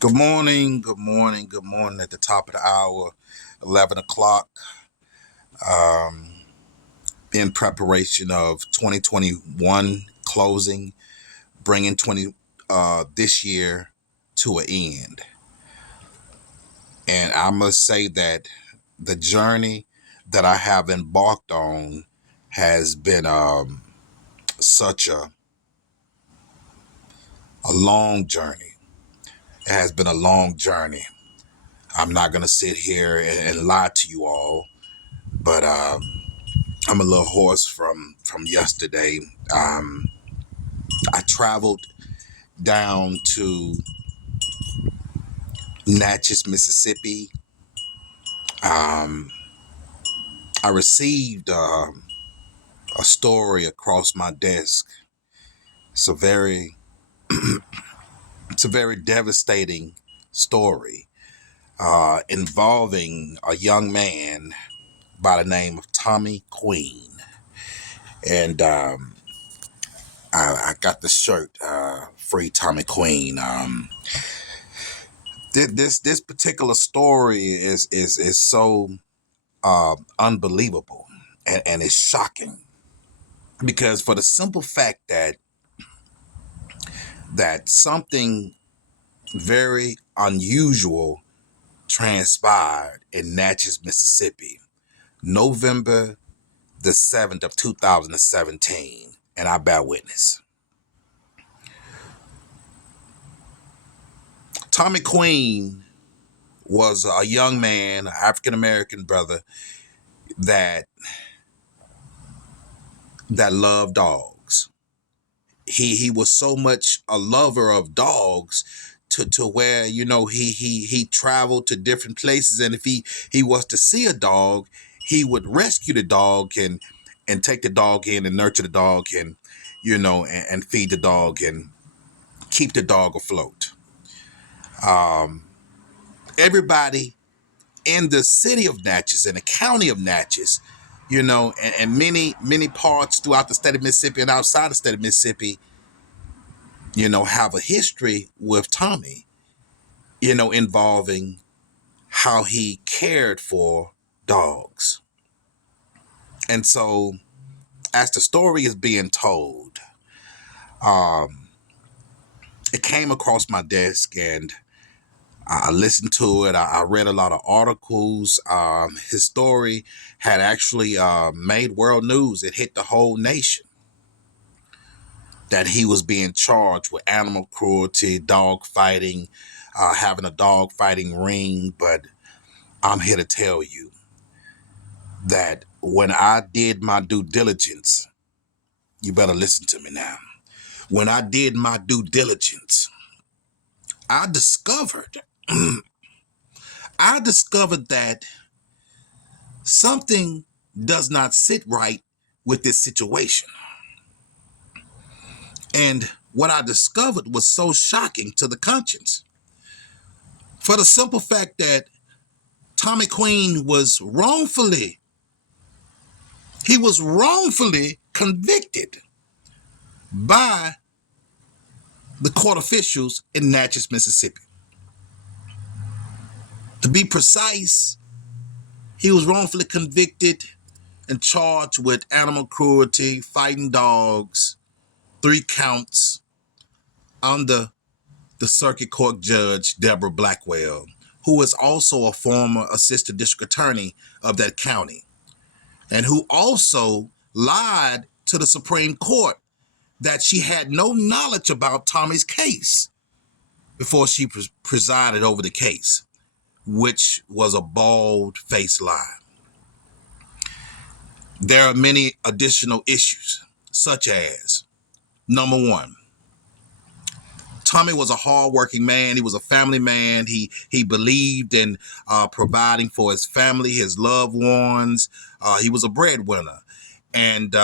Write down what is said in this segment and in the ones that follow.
Good morning, good morning, good morning. At the top of the hour, 11 o'clock, in preparation of 2021 closing, bringing this year to an end. And I must say that the journey that I have embarked on has been such a long journey. It has been a long journey. I'm not going to sit here and lie to you all, but I'm a little hoarse from yesterday. I traveled down to Natchez, Mississippi. Um, I received a story across my desk. It's a very it's a very devastating story involving a young man by the name of Tommie Queen, and I got the shirt, "Free Tommie Queen." This particular story is so unbelievable, and it's shocking because for the simple fact that something very unusual transpired in Natchez, Mississippi, November the 7th of 2017, and I bear witness. Tommie Queen was a young man, an African American brother that loved dogs. He was so much a lover of dogs to where he traveled to different places, and if he was to see a dog, he would rescue the dog and take the dog in and nurture the dog and and feed the dog and keep the dog afloat. Everybody in the city of Natchez and the county of Natchez, and many parts throughout the state of Mississippi and outside the state of Mississippi, have a history with Tommie, involving how he cared for dogs. And so, as the story is being told, it came across my desk and I listened to it. I read a lot of articles. His story had actually made world news. It hit the whole nation that he was being charged with animal cruelty, dog fighting, having a dog fighting ring. But I'm here to tell you that when I did my due diligence, you better listen to me now. When I did my due diligence, I discovered, that something does not sit right with this situation. And what I discovered was so shocking to the conscience. For the simple fact that Tommie Queen was wrongfully convicted by the court officials in Natchez, Mississippi. To be precise, he was wrongfully convicted and charged with animal cruelty, fighting dogs, 3 counts under the circuit court judge, Debra Blackwell, who is also a former assistant district attorney of that county, and who also lied to the Supreme Court that she had no knowledge about Tommie's case before she presided over the case, which was a bald-faced lie. There are many additional issues, such as, number one, Tommie was a hardworking man. He was a family man. He believed in providing for his family, his loved ones. He was a breadwinner, and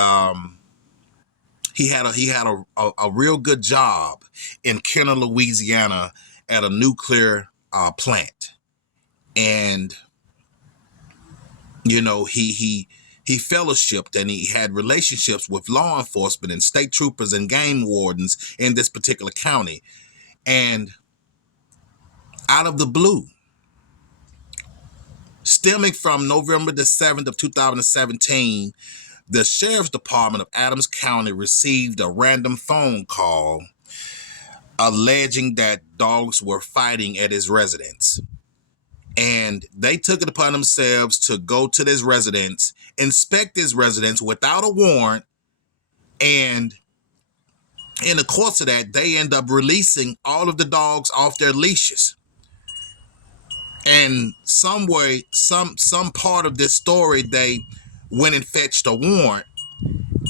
he had a real good job in Kenner, Louisiana, at a nuclear plant, and he fellowshipped and he had relationships with law enforcement and state troopers and game wardens in this particular county. And out of the blue, stemming from November the 7th of 2017, the Sheriff's Department of Adams County received a random phone call alleging that dogs were fighting at his residence. And they took it upon themselves to go to this residence, inspect his residence without a warrant, and in the course of that, they end up releasing all of the dogs off their leashes. And some part of this story, they went and fetched a warrant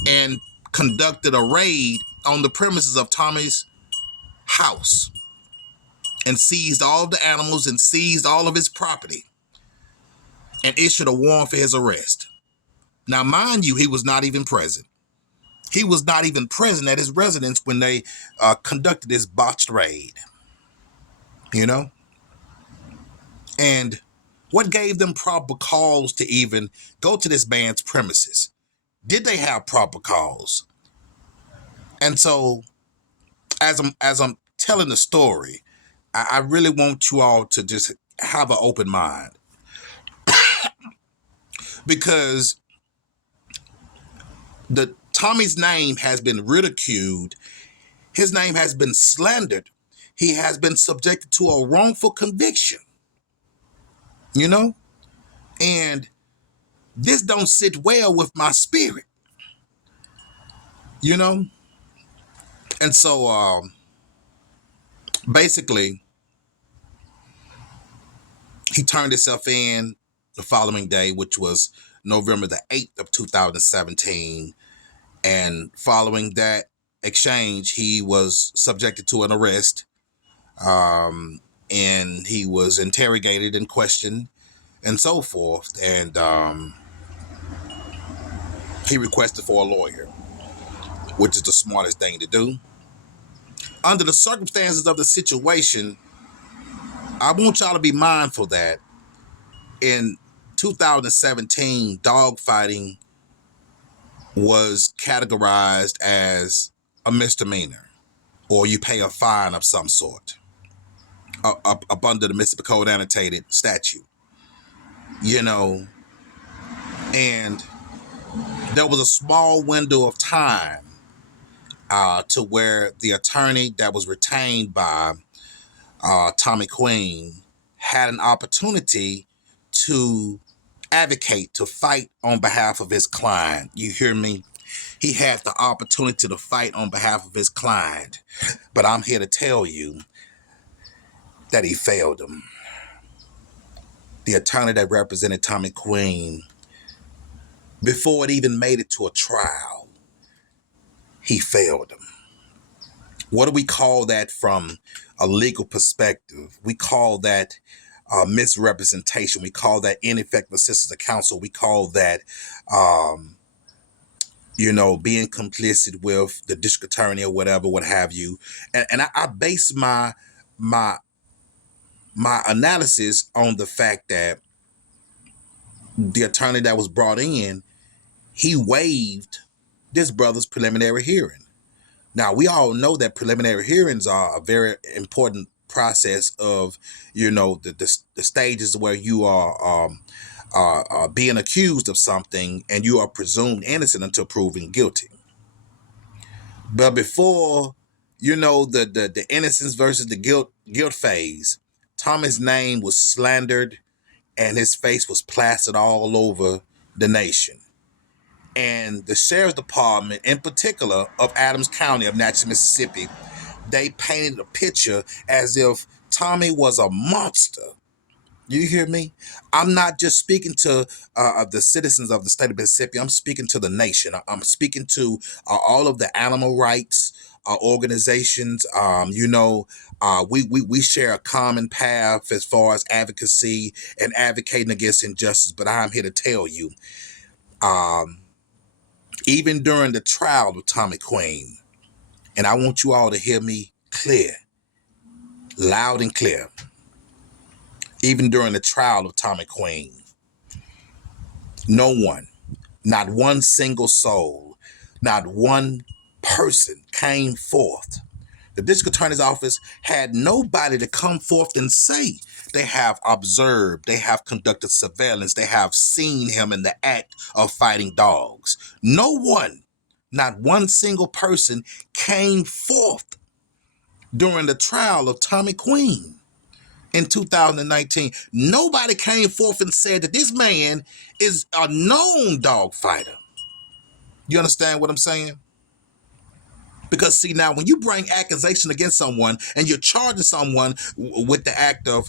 and conducted a raid on the premises of Tommie's house and seized all of the animals and seized all of his property and issued a warrant for his arrest. Now, mind you, he was not even present. He was not even present at his residence when they conducted this botched raid, you know? And what gave them proper cause to even go to this man's premises? Did they have proper cause? And so, as I'm telling the story, I really want you all to just have an open mind, because Tommie's name has been ridiculed. His name has been slandered. He has been subjected to a wrongful conviction, you know? And this don't sit well with my spirit, you know? And so, basically, he turned himself in the following day, which was November the 8th of 2017. And following that exchange, he was subjected to an arrest, and he was interrogated and questioned and so forth. And he requested for a lawyer, which is the smartest thing to do. Under the circumstances of the situation, I want y'all to be mindful that in 2017, dogfighting was categorized as a misdemeanor, or you pay a fine of some sort, up under the Mississippi Code annotated statute, you know. And there was a small window of time to where the attorney that was retained by Tommie Queen had an opportunity to advocate, to fight on behalf of his client. You hear me? He had the opportunity to fight on behalf of his client. But I'm here to tell you that he failed him. The attorney that represented Tommie Queen, before it even made it to a trial, he failed him. What do we call that from a legal perspective? We call that misrepresentation. We call that ineffective assistance of counsel. We call that, being complicit with the district attorney or whatever, what have you. And I base my analysis on the fact that the attorney that was brought in, he waived this brother's preliminary hearing. Now, we all know that preliminary hearings are a very important process of, the stages where you are being accused of something and you are presumed innocent until proven guilty. But before, the innocence versus the guilt phase, Tommie's name was slandered and his face was plastered all over the nation. And the Sheriff's Department, in particular, of Adams County of Natchez, Mississippi, they painted a picture as if Tommie was a monster. You hear me? I'm not just speaking to the citizens of the state of Mississippi. I'm speaking to the nation. I'm speaking to all of the animal rights organizations. We share a common path as far as advocacy and advocating against injustice. But I'm here to tell you, even during the trial of Tommie Queen, and I want you all to hear me clear, loud and clear, even during the trial of Tommie Queen, no one, not one single soul, not one person came forth The district attorney's office had nobody to come forth and say they have observed, they have conducted surveillance, they have seen him in the act of fighting dogs. No one, not one single person came forth during the trial of Tommie Queen in 2019. Nobody came forth and said that this man is a known dog fighter. You understand what I'm saying? Because see, now when you bring accusation against someone and you're charging someone with the act of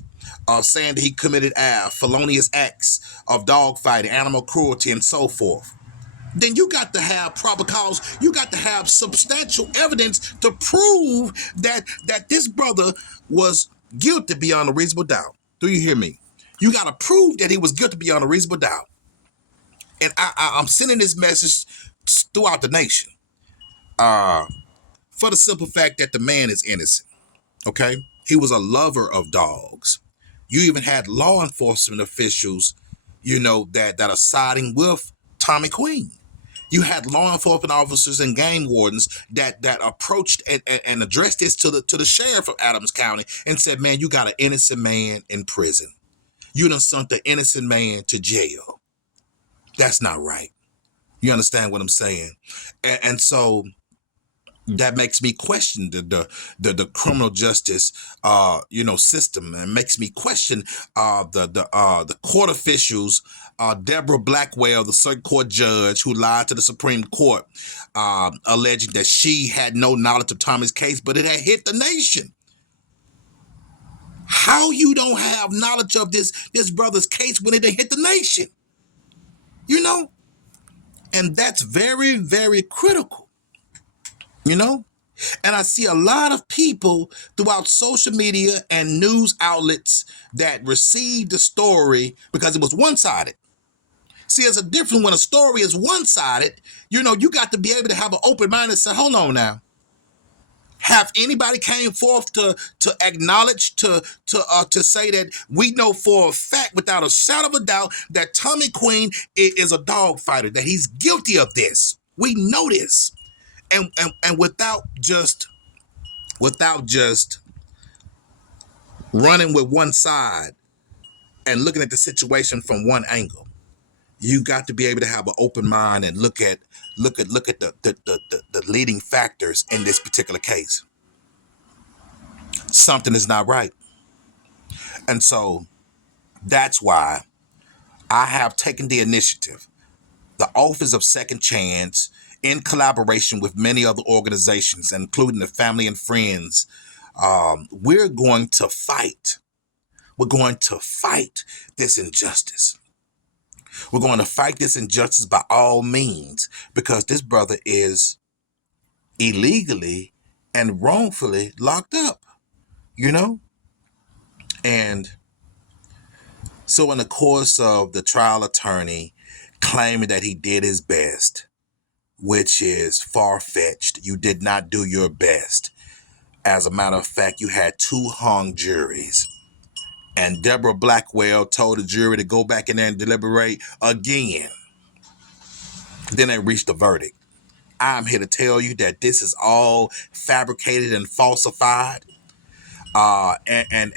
saying that he committed felonious acts of dog fighting, animal cruelty, and so forth, then you got to have proper cause. You got to have substantial evidence to prove that this brother was guilty beyond a reasonable doubt. Do you hear me? You got to prove that he was guilty beyond a reasonable doubt. And I'm sending this message throughout the nation. For the simple fact that the man is innocent, okay? He was a lover of dogs. You even had law enforcement officials, that are siding with Tommie Queen. You had law enforcement officers and game wardens that approached and addressed this to the sheriff of Adams County and said, man, you got an innocent man in prison. You done sent the innocent man to jail. That's not right. You understand what I'm saying? And so that makes me question the criminal justice system, and makes me question the court officials, Debra Blackwell, the circuit court judge who lied to the Supreme Court, alleging that she had no knowledge of Tommie's case, but it had hit the nation. How you don't have knowledge of this brother's case when it had hit the nation? And that's very, very critical. And I see a lot of people throughout social media and news outlets that received the story because it was one-sided. See, it's a difference when a story is one-sided. You got to be able to have an open mind and say, hold on now. Have anybody came forth to acknowledge, to say that we know for a fact, without a shadow of a doubt, that Tommie Queen is a dog fighter, that he's guilty of this. We know this. And without just running with one side and looking at the situation from one angle, you got to be able to have an open mind and look at the leading factors in this particular case. Something is not right. And so that's why I have taken the initiative, the Office of Second Chance, in collaboration with many other organizations, including the Family and Friends. We're going to fight. We're going to fight this injustice. We're going to fight this injustice by all means, because this brother is illegally and wrongfully locked up, And so in the course of the trial attorney claiming that he did his best, which is far-fetched. You did not do your best. As a matter of fact, you had 2 hung juries. And Debra Blackwell told the jury to go back in there and deliberate again. Then they reached a verdict. I'm here to tell you that this is all fabricated and falsified. And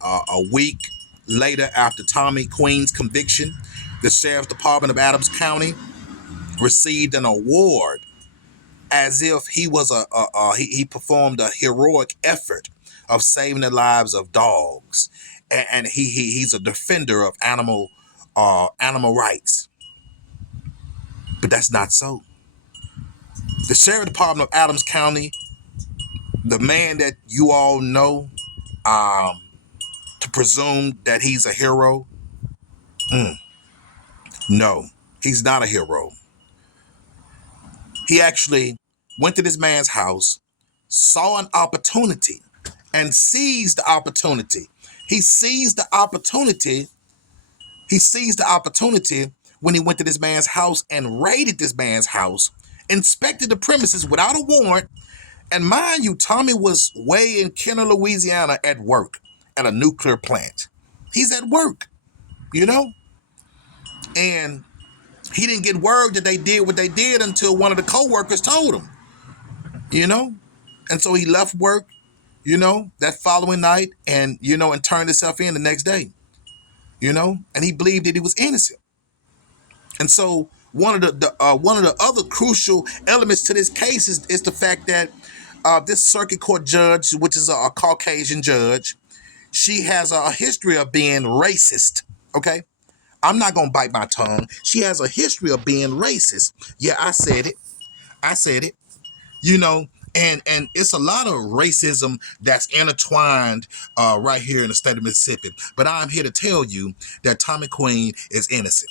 a week later, after Tommie Queen's conviction, the Sheriff's Department of Adams County received an award as if he was he performed a heroic effort of saving the lives of dogs, and he's a defender of animal rights. But that's not so. The Sheriff's Department of Adams County, the man that you all know, to presume that he's a hero, no, he's not a hero. He actually went to this man's house, saw an opportunity, and seized the opportunity. He seized the opportunity when he went to this man's house and raided this man's house, inspected the premises without a warrant. And mind you, Tommie was way in Kenner, Louisiana at work at a nuclear plant. He's at work, and he didn't get word that they did what they did until one of the co-workers told him, And so he left work, that following night, and and turned himself in the next day, and he believed that he was innocent. And so one of the other crucial elements to this case is the fact that this circuit court judge, which is a Caucasian judge, she has a history of being racist. Okay, I'm not gonna bite my tongue. She has a history of being racist. Yeah, I said it. I said it. You know, and it's a lot of racism that's intertwined right here in the state of Mississippi. But I'm here to tell you that Tommie Queen is innocent.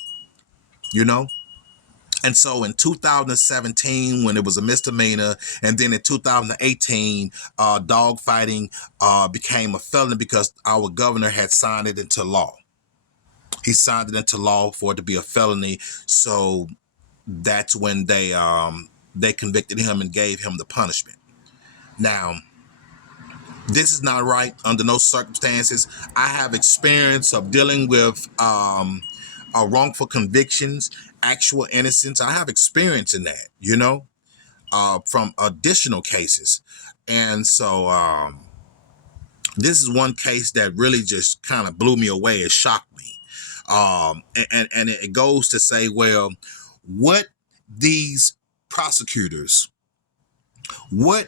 You know. And so in 2017, when it was a misdemeanor, and then in 2018, dog fighting became a felony because our governor had signed it into law. He signed it into law for it to be a felony. So that's when they convicted him and gave him the punishment. Now, this is not right under no circumstances. I have experience of dealing with wrongful convictions, actual innocence. I have experience in that, from additional cases. And so this is one case that really just kind of blew me away. It shocked me. And it goes to say, well, what these prosecutors, what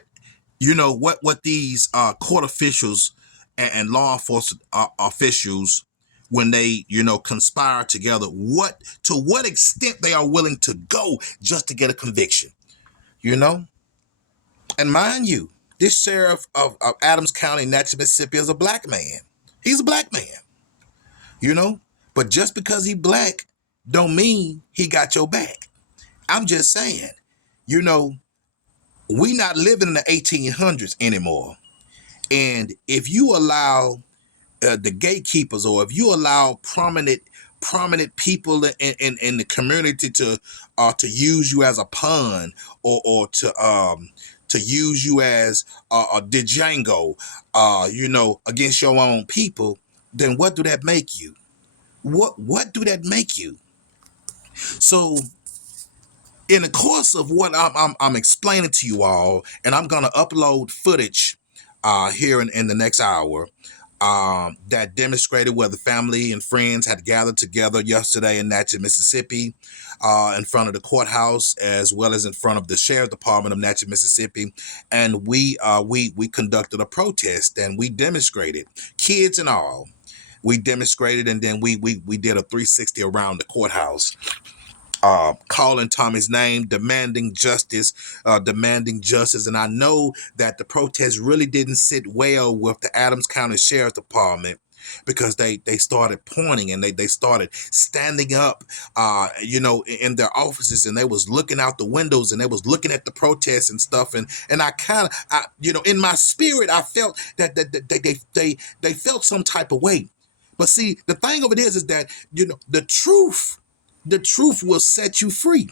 these court officials and law enforcement officials, when they conspire together, to what extent they are willing to go just to get a conviction, and mind you, this sheriff of Adams County, Natchez, Mississippi, is a black man. He's a black man, but just because he black don't mean he got your back. I'm just saying, we not living in the 1800s anymore. And if you allow the gatekeepers, or if you allow prominent people in the community to use you as a pawn, or to use you as a Django, against your own people, then what do that make you? What do that make you? So, in the course of what I'm explaining to you all, and I'm gonna upload footage here in the next hour that demonstrated where the family and friends had gathered together yesterday in Natchez, Mississippi, in front of the courthouse, as well as in front of the sheriff's department of Natchez, Mississippi, and we conducted a protest, and we demonstrated, kids and all. We demonstrated, and then we did a 360 around the courthouse, calling Tommie's name, demanding justice. And I know that the protest really didn't sit well with the Adams County Sheriff's Department, because they started pointing, and they started standing up, in their offices, and they was looking out the windows, and they was looking at the protests and stuff. And I kind of, in my spirit, I felt that they felt some type of way. But see, the thing of it is that, the truth will set you free.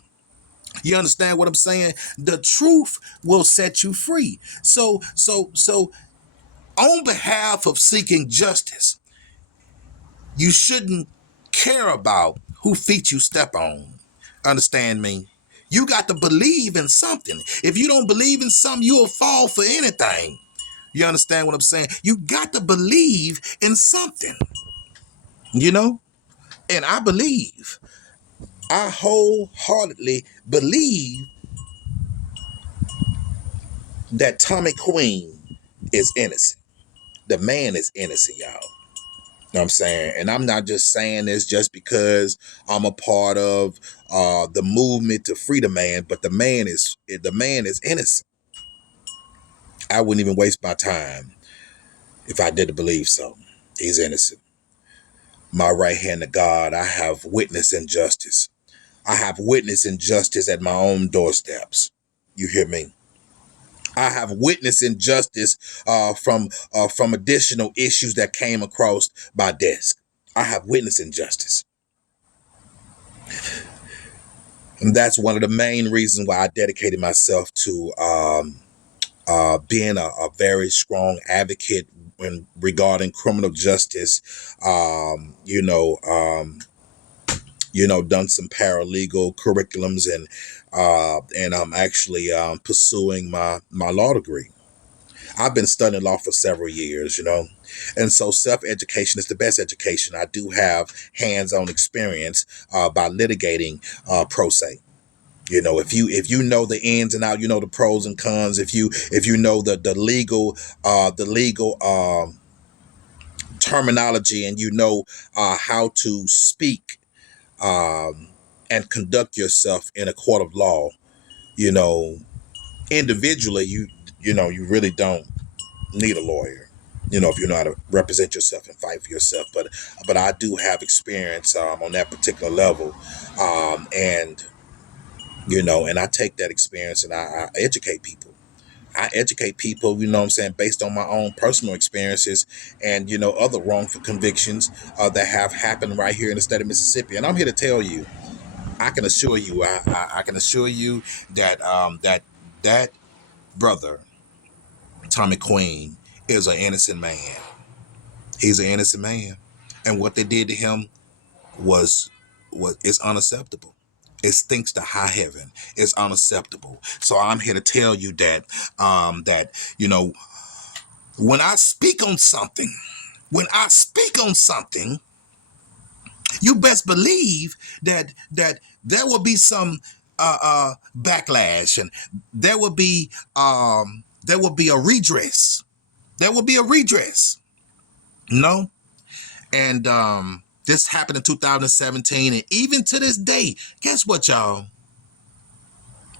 You understand what I'm saying? The truth will set you free. So on behalf of seeking justice, you shouldn't care about who feet you step on. Understand me? You got to believe in something. If you don't believe in something, you'll fall for anything. You understand what I'm saying? You got to believe in something, and I wholeheartedly believe that Tommie Queen is innocent. The man is innocent, y'all. You know what I'm saying? And I'm not just saying this just because I'm a part of the movement to free the man, but the man is innocent. I wouldn't even waste my time if I didn't believe so. He's innocent. My right hand to God, I have witnessed injustice. I have witnessed injustice at my own doorsteps. You hear me? I have witnessed injustice from additional issues that came across my desk. I have witnessed injustice. And that's one of the main reasons why I dedicated myself to being a very strong advocate regarding criminal justice. Done some paralegal curriculums, and I'm actually pursuing my law degree. I've been studying law for several years, and so self-education is the best education. I do have hands-on experience by litigating pro se. If you know the ins and out, the pros and cons. If you know the legal terminology, and how to speak and conduct yourself in a court of law, you know, individually, you really don't need a lawyer. If you know how to represent yourself and fight for yourself, but I do have experience on that particular level, and and I take that experience and I educate people. I educate people, what I'm saying, based on my own personal experiences and, other wrongful convictions that have happened right here in the state of Mississippi. And I'm here to tell you, I can assure you that that brother, Tommie Queen, is an innocent man. He's an innocent man. And what they did to him was is unacceptable. It stinks to high heaven. It's unacceptable. So I'm here to tell you that when I speak on something, you best believe that there will be some backlash, and there will be a redress. There will be a redress. No, and this happened in 2017, and even to this day, guess what, y'all?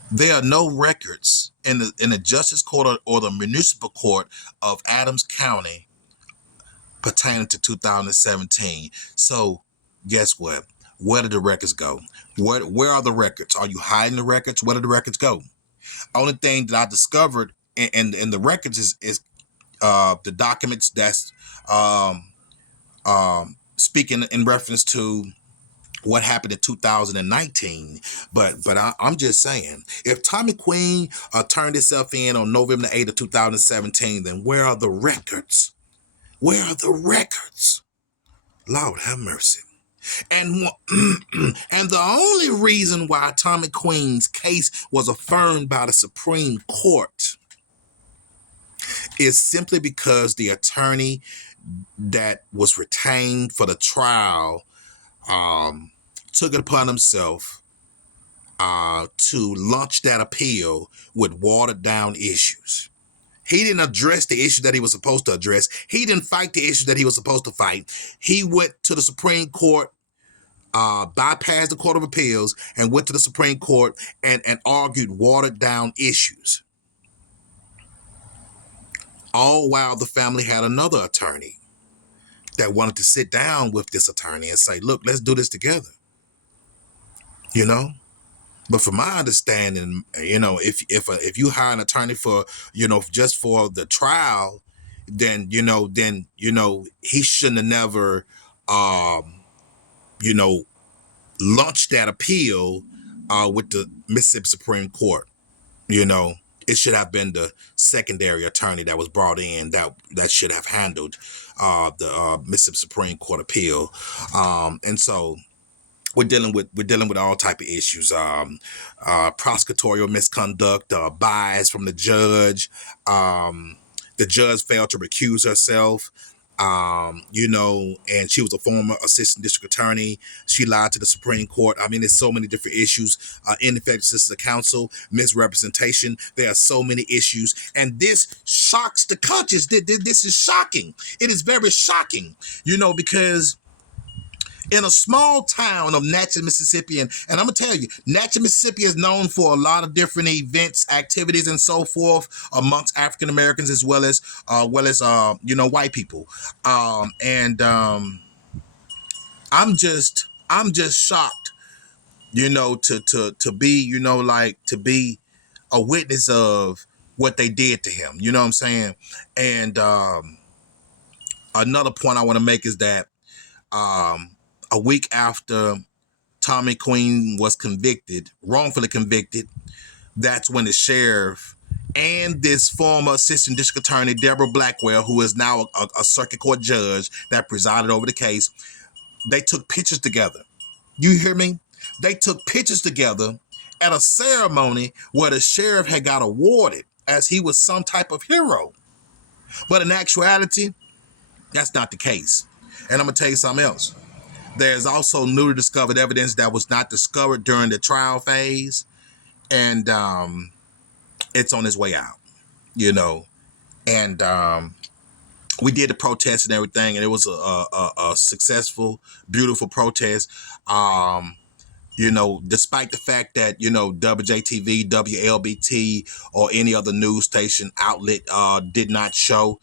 There are no records in the Justice Court or the Municipal Court of Adams County pertaining to 2017. So guess what? Where did the records go? Where are the records? Are you hiding the records? Where did the records go? Only thing that I discovered in the records is the documents that's speaking in reference to what happened in 2019. But I'm just saying, if Tommie Queen turned himself in on November 8th of 2017, then where are the records? Where are the records? Lord have mercy. And and the only reason why Tommie Queen's case was affirmed by the Supreme Court is simply because the attorney that was retained for the trial took it upon himself to launch that appeal with watered down issues. He didn't address the issue that he was supposed to address. He didn't fight the issue that he was supposed to fight. He went to the Supreme Court, bypassed the Court of Appeals, and went to the Supreme Court and argued watered down issues. All while the family had another attorney that wanted to sit down with this attorney and say, look, let's do this together. But from my understanding, if you hire an attorney for, just for the trial, then he shouldn't have never, launched that appeal with the Mississippi Supreme Court. It should have been the secondary attorney that was brought in that should have handled the Mississippi Supreme Court appeal. And so we're dealing with all type of issues, prosecutorial misconduct, bias from the judge. The judge failed to recuse herself, and she was a former assistant district attorney. She lied to the Supreme Court. I mean, there's so many different issues, ineffective assistance of counsel, misrepresentation. There are so many issues, and this shocks the conscience. This is shocking. It is very shocking, because in a small town of Natchez, Mississippi, and I'm gonna tell you, Natchez, Mississippi is known for a lot of different events, activities, and so forth amongst African Americans as well as white people. I'm just shocked, to be, to be a witness of what they did to him. You know what I'm saying? And another point I want to make is that a week after Tommie Queen was wrongfully convicted, that's when the sheriff and this former assistant district attorney, Debra Blackwell, who is now a circuit court judge that presided over the case, they took pictures together. You hear me? They took pictures together at a ceremony where the sheriff had got awarded as he was some type of hero. But in actuality, that's not the case. And I'm going to tell you something else. There's also newly discovered evidence that was not discovered during the trial phase. And it's on its way out, you know. And we did the protest and everything, and it was a successful, beautiful protest. You know, despite the fact that, you know, WJTV, WLBT, or any other news station outlet did not show,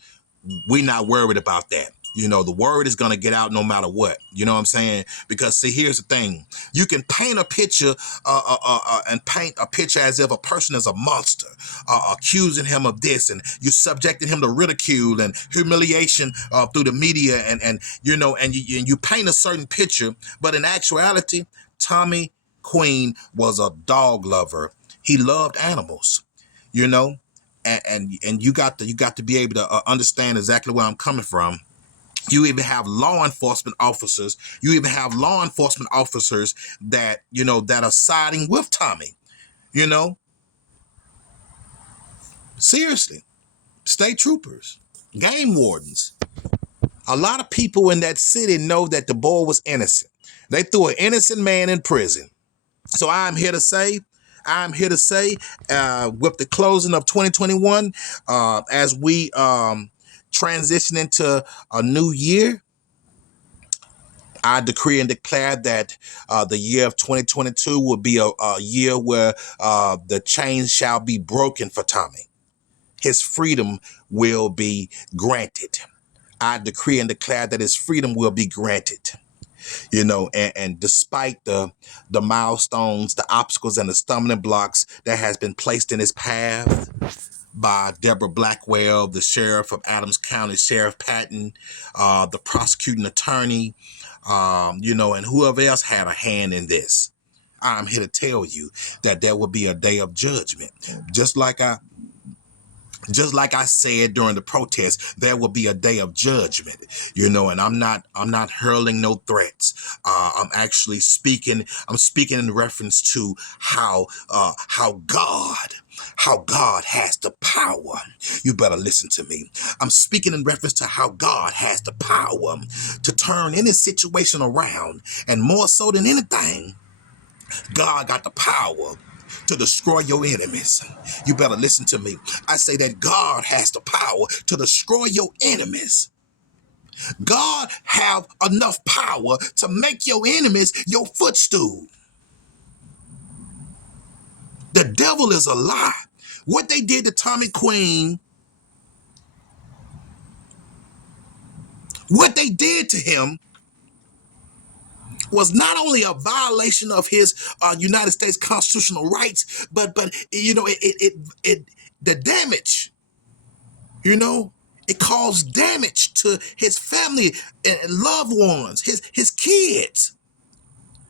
we not worried about that. You know, the word is going to get out no matter what. You know what I'm saying? Because, see, here's the thing. You can paint a picture and paint a picture as if a person is a monster, accusing him of this, and you subjecting him to ridicule and humiliation through the media, and you know, and you paint a certain picture. But in actuality, Tommie Queen was a dog lover. He loved animals, you know, and you got to be able to understand exactly where I'm coming from. You even have law enforcement officers. You even have law enforcement officers that, you know, that are siding with Tommie. You know, seriously, state troopers, game wardens. A lot of people in that city know that the boy was innocent. They threw an innocent man in prison. So I'm here to say, with the closing of 2021, as we transition into a new year, I decree and declare that the year of 2022 will be a year where the chains shall be broken for Tommie. His freedom will be granted. I decree and declare that his freedom will be granted. You know, and despite the milestones, the obstacles, and the stumbling blocks that has been placed in his path by Debra Blackwell, the sheriff of Adams County, Sheriff Patton, the prosecuting attorney, you know, and whoever else had a hand in this, I'm here to tell you that there will be a day of judgment. Just like I said during the protest, there will be a day of judgment, you know, and I'm not hurling no threats. I'm actually speaking. I'm speaking in reference to how God has the power. You better listen to me. I'm speaking in reference to how God has the power to turn any situation around, and more so than anything, God got the power to destroy your enemies. You better listen to me. I say that God has the power to destroy your enemies. God have enough power to make your enemies your footstool. The devil is a lie. What they did to Tommie Queen, what they did to him was not only a violation of his United States constitutional rights, but you know, the damage, you know, it caused damage to his family and loved ones, his kids.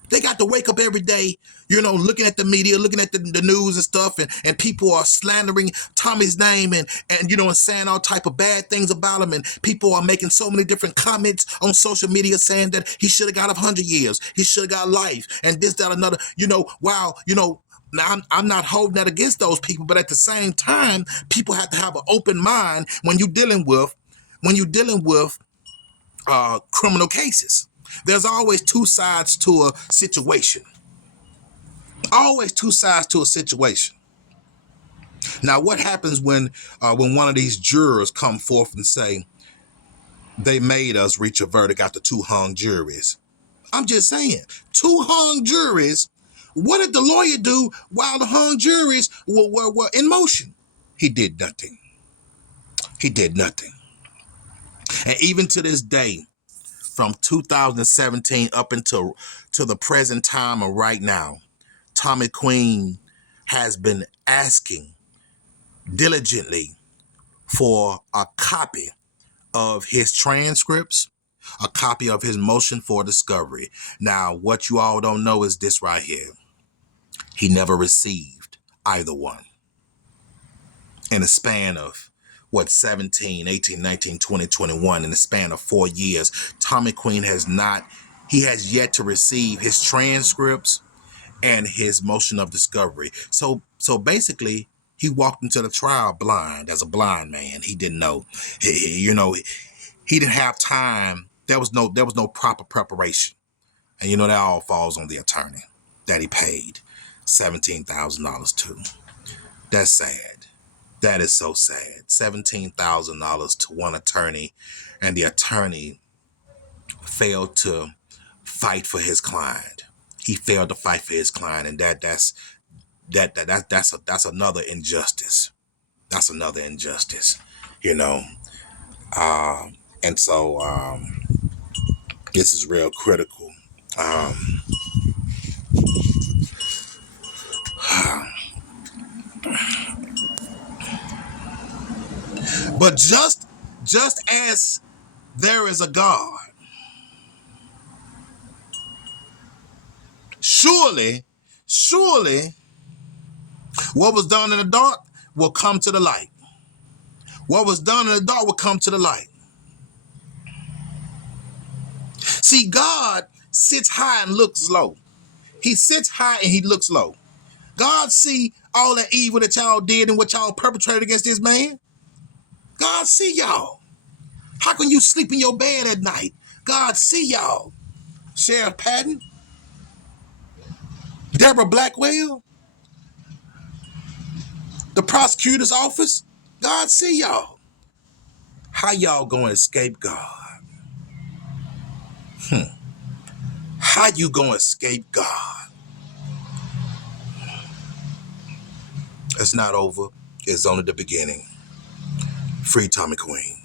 They got to wake up every day, you know, looking at the media, looking at the news and stuff, and people are slandering Tommie's name and you know, and saying all type of bad things about him, and people are making so many different comments on social media saying that he should have got 100 years, he should have got life, and this, that, another, you know, wow, you know. Now, I'm not holding that against those people, but at the same time, people have to have an open mind when you're dealing with criminal cases. There's always two sides to a situation. Always two sides to a situation. Now, what happens when one of these jurors come forth and say they made us reach a verdict after two hung juries? I'm just saying, two hung juries. What did the lawyer do while the hung juries were in motion? He did nothing. He did nothing. And even to this day, from 2017 up until the present time of right now, Tommie Queen has been asking diligently for a copy of his transcripts, a copy of his motion for discovery. Now, what you all don't know is this right here. He never received either one. In a span of, 17, 18, 19, 20, 21, in the span of 4 years, Tommie Queen has yet to receive his transcripts and his motion of discovery. So basically, He walked into the trial blind as a blind man. He didn't know. He didn't have time. There was no proper preparation. And that all falls on the attorney that he paid $17,000 to. That's sad. That is so sad. $17,000 to one attorney, and the attorney failed to fight for his client. He failed to fight for his client, and that's another injustice. That's another injustice, you know. And so this is real critical. But just as there is a God, surely, what was done in the dark will come to the light. What was done in the dark will come to the light. See, God sits high and looks low. He sits high and he looks low. God see all that evil that y'all did and what y'all perpetrated against this man. God see y'all. How can you sleep in your bed at night? God see y'all. Sheriff Patton, Debra Blackwell, the prosecutor's office. God see y'all. How y'all gonna escape God? How you gonna escape God? It's not over. It's only the beginning. Free Tommie Queen.